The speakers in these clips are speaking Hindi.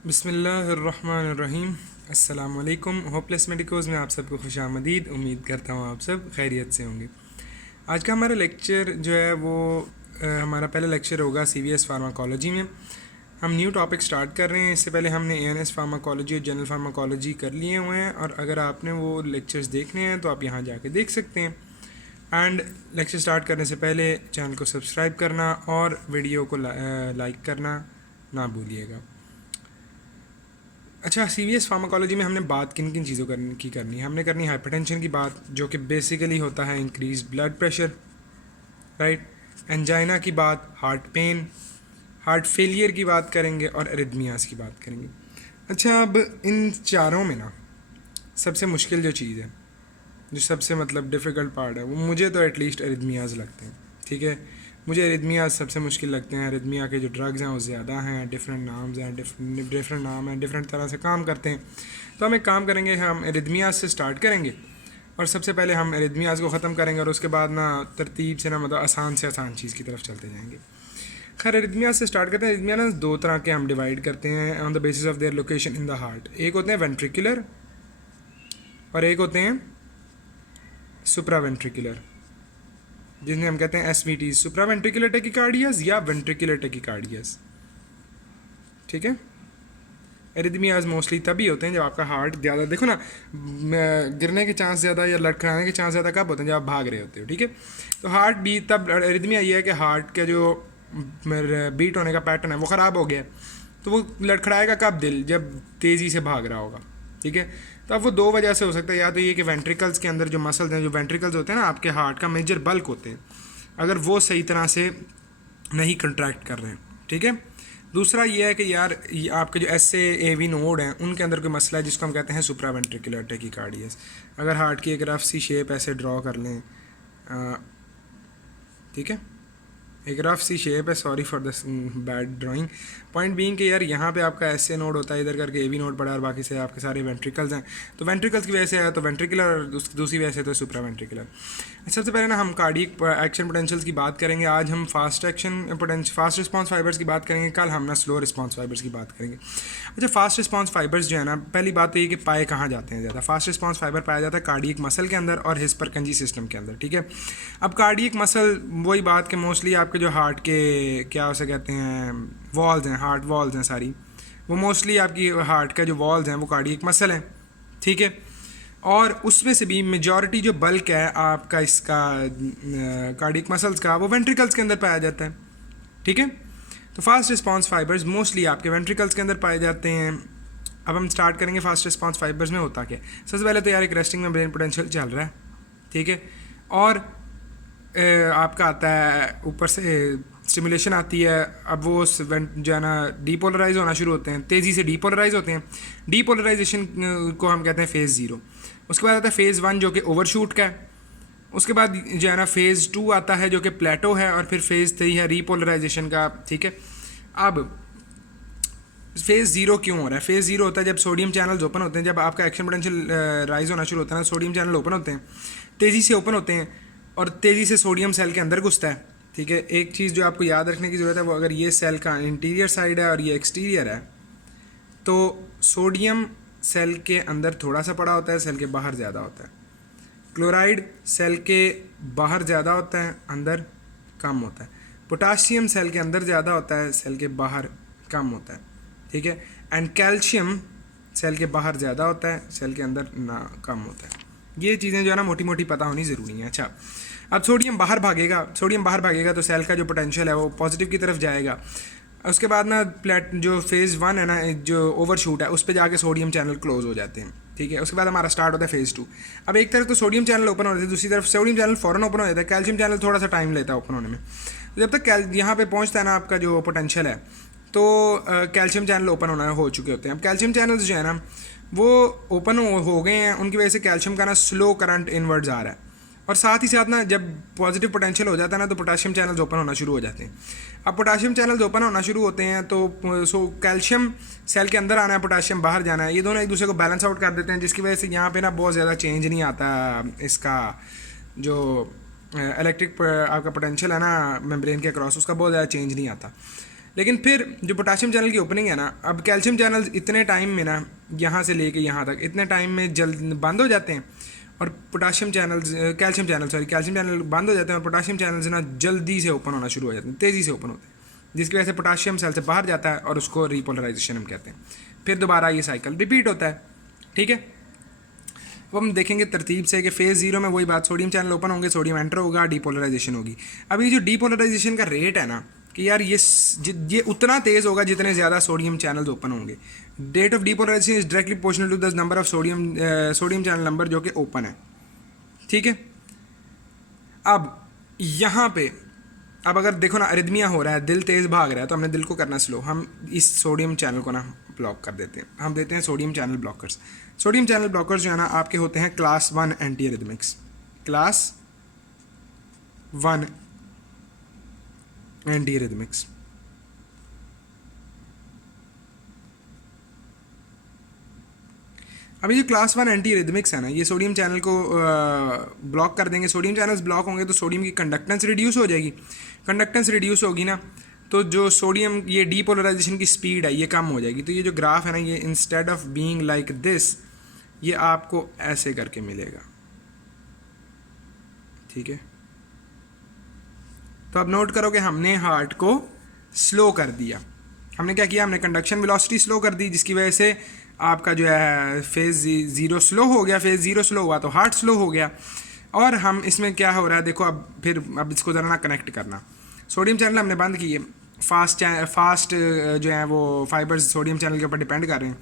बिस्मिल्लाहिर्रहमानिर्रहीम। अस्सलाम वालेकुम। होपलेस मेडिकोज़ में आप सबको खुशामदीद। उम्मीद करता हूँ आप सब खैरियत से होंगे। आज का हमारा लेक्चर जो है वो हमारा पहला लेक्चर होगा CVS फार्माकोलॉजी में। हम न्यू टॉपिक स्टार्ट कर रहे हैं। इससे पहले हमने ANS फार्माकोलॉजी और जनरल फार्माकोलॉजी कर लिए हुए हैं, और अगर आपने वो लेक्चर्स देखने हैं तो आप यहाँ जाके देख सकते हैं। एंड लेक्चर स्टार्ट करने से पहले चैनल को सब्सक्राइब करना और वीडियो को लाइक करना ना भूलिएगा। अच्छा, CVS फार्माकोलॉजी में हमने बात किन किन चीज़ों की करनी है। हमने करनी है हाइपरटेंशन की बात, जो कि बेसिकली होता है increase blood pressure, right. Angina की बात, हार्ट पेन, हार्ट फेलियर की बात करेंगे, और एरिथमियास की बात करेंगे। अच्छा, अब इन चारों में ना सबसे मुश्किल जो चीज़ है, जो सबसे डिफ़िकल्ट पार्ट है, वो मुझे तो एटलीस्ट एरिथमियास लगते हैं। ठीक है, मुझे एरिथमियास सबसे मुश्किल लगते हैं। एरिथमिया के जो ड्रग्स हैं वो ज़्यादा हैं, डिफरेंट नाम्स हैं, डिफरेंट नाम हैं, डिफरेंट तरह से काम करते हैं। तो हम एक काम करेंगे, हम एरिथमियास से स्टार्ट करेंगे, और सबसे पहले हम एरिथमियास को ख़त्म करेंगे, और उसके बाद ना तरतीब से आसान से आसान चीज़ की तरफ चलते जाएंगे। खैर, एरिथमियास से स्टार्ट करते हैं। एरिथमिया ना दो तरह के हम डिवाइड करते हैं on the basis of their location in the heart. एक होते हैं वेंट्रिकुलर और एक होते हैं सुप्रावेंट्रिकुलर, जिन्हें हम कहते हैं SVT, सुप्रावेंट्रिकुलर टेकिकार्डियाज या वेंट्रिकुलर टेकिकार्डियाज। ठीक है, एरिथमियाज मोस्टली तभी होते हैं जब आपका हार्ट ज़्यादा, देखो ना, गिरने के चांस ज़्यादा या लड़खड़ाने के चांस ज़्यादा कब होते हैं, जब आप भाग रहे होते हो। ठीक है, तो हार्ट बीट, तब एरिथमिया ये है कि हार्ट का जो बीट होने का पैटर्न है वो ख़राब हो गया, तो वो लड़खड़ाएगा कब, दिल जब तेज़ी से भाग रहा होगा। ठीक है, तो अब वो दो वजह से हो सकता है, या तो ये कि वेंट्रिकल्स के अंदर जो मसल्स हैं, जो वेंट्रिकल्स होते हैं ना आपके हार्ट का मेजर बल्क होते हैं, अगर वो सही तरह से नहीं कंट्रैक्ट कर रहे हैं। ठीक है, दूसरा ये है कि यार ये आपके जो SAAV नोड हैं उनके अंदर कोई मसला है, जिसको हम कहते हैं सुप्रावेंट्रिकुलर टेकिकार्डियस। अगर हार्ट की एक रफ सी शेप ऐसे ड्रॉ कर लें, ठीक है, एक रफ सी शेप है, sorry for this bad drawing. Point being कि यार यहाँ पे आपका SA नोड होता है, इधर करके AV नोड पड़ा है, और बाकी से आपके सारे वेंट्रिकल्स हैं। तो वेंट्रिकल्स की वजह से है तो वेंट्रिकुलर, और दूसरी वजह से तो सुप्रावेंट्रिकुलर। सबसे पहले ना हम कार्डियक एक्शन पोटेंशियल्स की बात करेंगे। आज हम फास्ट रिस्पॉन्स फाइबर्स की बात करेंगे, कल हम ना स्लो रिस्पॉन्स फाइबर्स की बात करेंगे। अच्छा, फास्ट रिस्पॉन्स फाइबर्स जो है ना, पहली बात तो ये कि पाए कहाँ जाते हैं ज़्यादा। फास्ट रिस्पॉन्स फाइबर पाया जाता है कार्डियक मसल के अंदर और हिस्परकंजी सिस्टम के अंदर। ठीक है, अब कार्डियक मसल, वही बात कि मोस्टली आपके जो हार्ट के क्या उसे कहते हैं, वॉल्स हैं, हार्ट वॉल्स हैं सारी, वो मोस्टली आपकी हार्ट का जो वॉल्स हैं वो कार्डियक मसल हैं। ठीक है, और उसमें से भी मेजॉरिटी जो बल्क है आपका इसका कार्डियक मसल्स का, वो वेंट्रिकल्स के अंदर पाया जाता है। ठीक है, तो फास्ट रिस्पॉन्स फाइबर्स मोस्टली आपके वेंट्रिकल्स के अंदर पाए जाते हैं। अब हम स्टार्ट करेंगे फास्ट रिस्पॉन्स फाइबर्स में होता क्या। सबसे पहले तो यार एक रेस्टिंग में ब्रेन पोटेंशियल चल रहा है। ठीक है, और आपका आता है ऊपर से स्टिमुलेशन आती है। अब वो जो है ना डीपोलराइज होना शुरू होते हैं, तेज़ी से डीपोलराइज होते हैं। डीपोलराइजेशन को हम कहते हैं फेज़ 0। उसके बाद आता है फेज़ 1 जो कि ओवरशूट का है। उसके बाद जो है ना फेज़ 2 आता है जो कि प्लेटो है, और फिर फेज़ 3 है रीपोलराइजेशन का। ठीक है, अब फेज़ 0 क्यों हो रहा है? फेज़ 0 होता है जब सोडियम चैनल्स ओपन होते हैं, जब आपका एक्शन पोटेंशियल राइज होना शुरू होता है ना, सोडियम चैनल ओपन होते हैं, तेज़ी से ओपन होते हैं, और तेज़ी से सोडियम सेल के अंदर घुसता है। ठीक है, एक चीज़ जो आपको याद रखने की ज़रूरत है, वो अगर ये सेल का इंटीरियर साइड है और ये एक्सटीरियर है, तो सोडियम सेल के अंदर थोड़ा सा पड़ा होता है, सेल के बाहर ज़्यादा होता है। क्लोराइड सेल के बाहर ज़्यादा होता है, अंदर कम होता है। पोटाशियम सेल के अंदर ज़्यादा होता है, सेल के बाहर कम होता है। ठीक है, एंड कैल्शियम सेल के बाहर ज़्यादा होता है, सेल के अंदर ना कम होता है। ये चीज़ें जो है ना मोटी मोटी पता होनी ज़रूरी है। अच्छा, अब सोडियम बाहर भागेगा तो सेल का जो पोटेंशियल है वो पॉजिटिव की तरफ जाएगा। उसके बाद ना जो फेज़ 1 है ना, जो ओवरशूट है, उस पर जाके सोडियम चैनल क्लोज हो जाते हैं। ठीक है, उसके बाद हमारा स्टार्ट होता है फेज़ 2। अब एक तरफ तो सोडियम चैनल ओपन हो जाता है, दूसरी तरफ सोडियम चैनल फ़ौरन ओपन हो जाता है, कैल्शियम चैनल थोड़ा सा टाइम लेता है ओपन होने में। तो जब तक यहाँ पे पहुँचता है ना आपका जो पोटेंशियल है, तो कैल्शियम चैनल ओपन हो चुके होते हैं। अब कैल्शियम चैनल्स जो है ना वो ओपन हो गए हैं, उनकी वजह से कैल्शियम का ना स्लो करंट इनवर्ड्स आ रहा है, और साथ ही साथ ना जब पॉजिटिव पोटेंशियल हो जाता है ना, तो पोटाशियम चैनल्स ओपन होना शुरू हो जाते हैं। अब पोटाशियम चैनल्स ओपन होना शुरू होते हैं तो कैल्शियम सेल के अंदर आना है, पोटाशियम बाहर जाना है, ये दोनों एक दूसरे को बैलेंस आउट कर देते हैं, जिसकी वजह से यहाँ पे ना बहुत ज़्यादा चेंज नहीं आता इसका जो इलेक्ट्रिक आपका पोटेंशियल है ना मेम्ब्रेन के अक्रॉस, उसका बहुत ज़्यादा चेंज नहीं आता। लेकिन फिर जो पोटाशियम चैनल की ओपनिंग है ना, अब कैल्शियम चैनल इतने टाइम में ना, यहाँ से लेके यहाँ तक इतने टाइम में जल्द बंद हो जाते हैं, और पोटाशियम चैनल्स कैल्शियम चैनल बंद हो जाते हैं, और पोटाशियम चैनल्स ना जल्दी से ओपन होना शुरू हो जाते हैं, तेज़ी से ओपन होते हैं, जिसकी वजह से पोटाशियम सेल से बाहर जाता है और उसको रीपोलराइजेशन हम कहते हैं। फिर दोबारा ये साइकिल रिपीट होता है, ठीक है। अब हम देखेंगे तरतीब से कि फेज़ 0 में वही बात, सोडियम चैनल ओपन होंगे, सोडियम एंटर होगा, डीपोलराइजेशन होगी। अब ये जो डीपोलराइजेशन का रेट है ना, कि यार ये उतना तेज़ होगा जितने ज़्यादा सोडियम चैनल्स ओपन होंगे। Rate of depolarisation is directly proportional to the number of sodium channel number जो कि ओपन है, ठीक है। अब यहाँ पे अब अगर देखो ना अरिदमिया हो रहा है, दिल तेज़ भाग रहा है, तो हमने दिल को करना स्लो, हम इस सोडियम चैनल को ना ब्लॉक कर देते हैं, हम देते हैं sodium channel blockers. Sodium channel blockers जो है ना आपके होते हैं क्लास 1 एंटी एरिथमिक्स, क्लास 1 एंटी एरिथमिक्स। अब ये जो क्लास 1 एंटी रिदमिक्स है ना, ये सोडियम चैनल को ब्लॉक कर देंगे। सोडियम चैनल्स ब्लॉक होंगे तो सोडियम की कंडक्टेंस रिड्यूस हो जाएगी। कंडक्टेंस रिड्यूस होगी ना, तो जो सोडियम ये डीपोलराइजेशन की स्पीड है ये कम हो जाएगी। तो ये जो ग्राफ है ना, ये instead of being like this, ये आपको ऐसे करके मिलेगा, ठीक है। तो अब नोट करो कि हमने हार्ट को स्लो कर दिया। हमने क्या किया, हमने कंडक्शन वेलोसिटी स्लो कर दी, जिसकी वजह से आपका जो है फेज़ 0 स्लो हो गया। फेज़ 0 स्लो हुआ तो हार्ट स्लो हो गया। और हम इसमें क्या हो रहा है देखो, अब इसको ज़रा ना कनेक्ट करना। सोडियम चैनल हमने बंद किए, फास्ट जो है वो फाइबर्स सोडियम चैनल के ऊपर डिपेंड कर रहे हैं।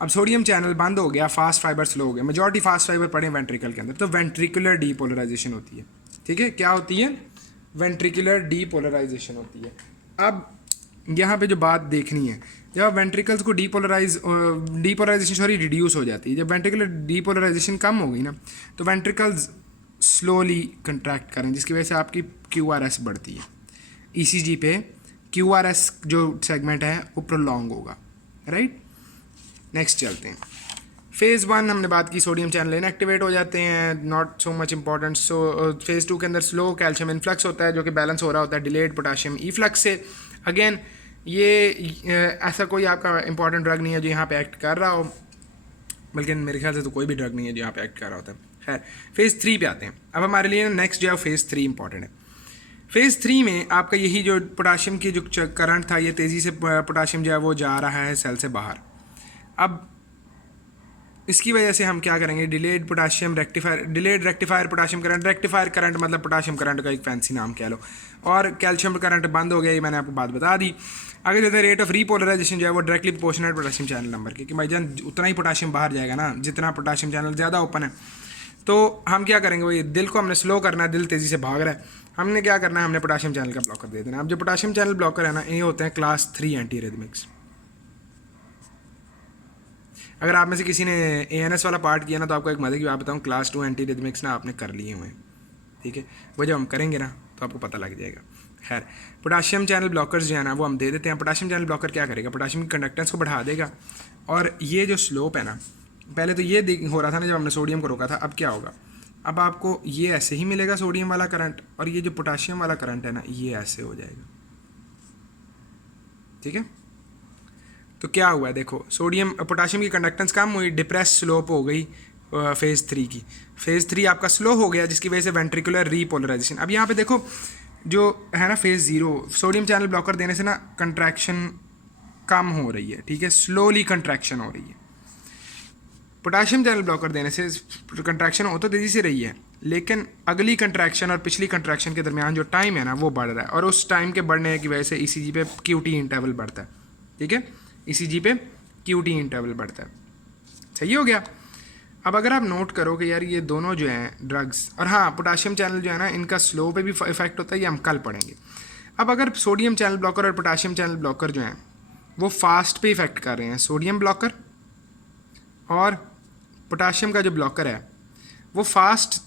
अब सोडियम चैनल बंद हो गया, फास्ट फाइबर स्लो हो गए, मेजॉरिटी फास्ट फाइबर पड़े वेंट्रिकल के अंदर, तो वेंट्रिकुलर डीपोलराइजेशन होती है, ठीक है। क्या होती है, वेंट्रिकुलर डीपोलराइजेशन होती है। अब यहाँ पे जो बात देखनी है, जब वेंट्रिकल्स को डीपोलराइजेशन रिड्यूस हो जाती है, जब वेंट्रिकुलर डीपोलराइजेशन कम हो गई ना, तो वेंट्रिकल्स स्लोली कंट्रैक्ट करें, जिसकी वजह से आपकी QRS बढ़ती है। ECG पे QRS जो सेगमेंट है वो प्रोलॉन्ग होगा, राइट। नेक्स्ट चलते हैं। फेज़ 1 हमने बात की, सोडियम चैनल इनएक्टिवेट हो जाते हैं, not so much important. Phase 2 के अंदर स्लो कैल्शियम इनफ्लक्स होता है जो कि बैलेंस हो रहा होता है डिलेड पोटाशियम इफ्लक्स से। अगेन ये ऐसा कोई आपका इंपॉर्टेंट ड्रग नहीं है जो यहाँ पे एक्ट कर रहा हो, बल्कि मेरे ख्याल से तो कोई भी ड्रग नहीं है जो यहाँ पे एक्ट कर रहा होता है। खैर, फेज़ 3 पे आते हैं। अब हमारे लिए नेक्स्ट जो है फेज़ 3 इंपॉर्टेंट है। फेज़ 3 में आपका यही जो पोटाशियम की जो करंट था, ये तेज़ी से पोटाशियम जो है वो जा रहा है सेल से बाहर। अब इसकी वजह से हम क्या करेंगे, delayed rectifier potassium current. Rectifier current मतलब पोटाशियम करंट का एक फैंसी नाम कह लो। और कैल्शियम करंट बंद हो गया, ये मैंने आपको बात बता दी। आगे जो है रेट ऑफ रीपोलराइजेशन जो है वो directly proportional potassium channel number के, कि भाईजान उतना ही पोटाशियम बाहर जाएगा ना जितना पोटाशियम चैनल ज़्यादा ओपन है। तो हम क्या करेंगे, वही दिल को हमने स्लो करना है, दिल तेज़ी से भाग रहा है, हमने क्या करना है, हमने पोटाशियम चैनल का ब्लॉकर दे देना। अब जो पोटाशियम चैनल ब्लॉकर है ना, ये होते हैं क्लास 3 एंटी रिदमिक्स। अगर आप में से किसी ने ANS वाला पार्ट किया ना, तो आपको एक मज़े की बात बताऊँ, क्लास 2 एंटी रिदमिक्स ना आपने कर लिए हुए हैं, ठीक है। वो जब हम करेंगे ना तो आपको पता लग जाएगा। खैर, पोटाशियम चैनल ब्लॉकर्स जो है ना वो हम दे देते हैं। पोटाशियम चैनल ब्लॉकर क्या करेगा, पोटाशियम की कंडक्टेंस को बढ़ा देगा। और ये जो स्लोप है ना, पहले तो ये हो रहा था ना जब हमने सोडियम को रोका था, अब क्या होगा, अब आपको ये ऐसे ही मिलेगा सोडियम वाला करंट, और ये जो पोटाशियम वाला करंट है ना ये ऐसे हो जाएगा, ठीक है। तो क्या हुआ, देखो सोडियम पोटाशियम की कंडक्टेंस कम हुई, डिप्रेस स्लोप हो गई फेज़ 3 की। फेज़ 3 आपका स्लो हो गया, जिसकी वजह से वेंट्रिकुलर रीपोलराइजेशन। अब यहाँ पे देखो जो है ना फेज़ 0, सोडियम चैनल ब्लॉकर देने से ना कंट्रैक्शन कम हो रही है, ठीक है, स्लोली कंट्रैक्शन हो रही है। पोटाशियम चैनल ब्लॉकर देने से कंट्रैक्शन हो तो तेज़ी से रही है, लेकिन अगली कंट्रैक्शन और पिछली कंट्रैक्शन के दरमियान जो टाइम है ना वो बढ़ रहा है, और उस टाइम के बढ़ने की वजह से ECG पे QT इंटरवल बढ़ता है, ठीक है। ECG पे QT इंटरवल बढ़ता है, सही हो गया। अब अगर आप नोट करो कि यार ये दोनों जो हैं ड्रग्स, और हाँ पोटाशियम चैनल जो है ना इनका स्लो पे भी इफेक्ट होता है, ये हम कल पढ़ेंगे। अब अगर सोडियम चैनल ब्लॉकर और पोटाशियम चैनल ब्लॉकर जो हैं वो फास्ट पे इफेक्ट कर रहे हैं, सोडियम ब्लॉकर और पोटाशियम का जो ब्लॉकर है वो फास्ट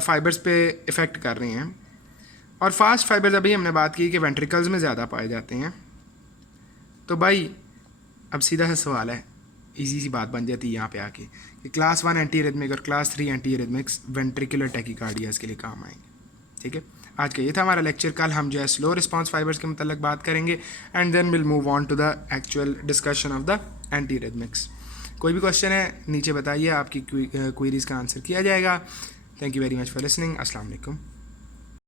फाइबर्स पे इफ़ेक्ट कर रहे हैं, और फास्ट फाइबर्स अभी हमने बात की कि वेंट्रिकल्स में ज़्यादा पाए जाते हैं। तो भाई अब सीधा सा सवाल है, इजी सी बात बन जाती है यहाँ पे आके, कि क्लास 1 एंटी रिदमिक और क्लास 3 एंटी रिदमिक्स वेंट्रिकुलर टैकीकार्डियाज के लिए काम आएंगे, ठीक है। आज का ये था हमारा लेक्चर। कल हम जो है स्लो रिस्पॉन्स फाइबर्स के मतलब बात करेंगे and then will move on to the actual discussion of the antiarrhythmics. कोई भी क्वेश्चन है नीचे बताइए, आपकी क्वेरीज का आंसर किया जाएगा। Thank you very much for listening. अस्सलाम वालेकुम।